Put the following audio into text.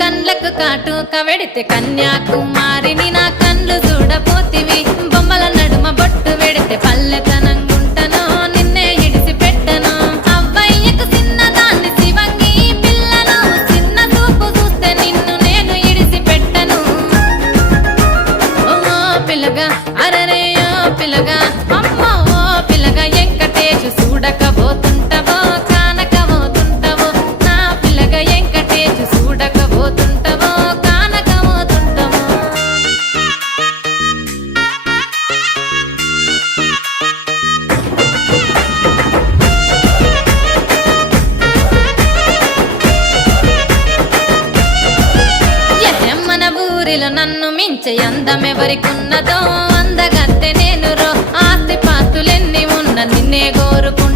కండ్లకు కాటుక వెడితే కన్యాకుమారిని నా కండ్లు చూడపోతివి బొమ్మల నడుమ బొట్టు వెడితే పల్లెతనంగుంటను నిన్నే ఇడిసి పెట్టను అవ్వయ్యకు చిన్నదాన్ని శివంగి పిల్లను చిన్న చూపు చూస్తే నిన్ను నేను ఇడిసి పెట్టను ఓ పిల్లగా అరరే ఓ పిల్లగా అమ్మో ఓ పిల్లగా వెంకటేశు చూడకపోతుంటవో కానకపోతుంటవో నా పిల్లగా వెంకటేశు చూడకపోతుంటవో కానకపోతుంటవో మన ఊరిలో నన్ను మించే అందమెవరికున్నదో అందగత్తె నేను రో ఆస్తి పాస్తులెన్ని ఉన్న నిన్నే కోరుకుంటా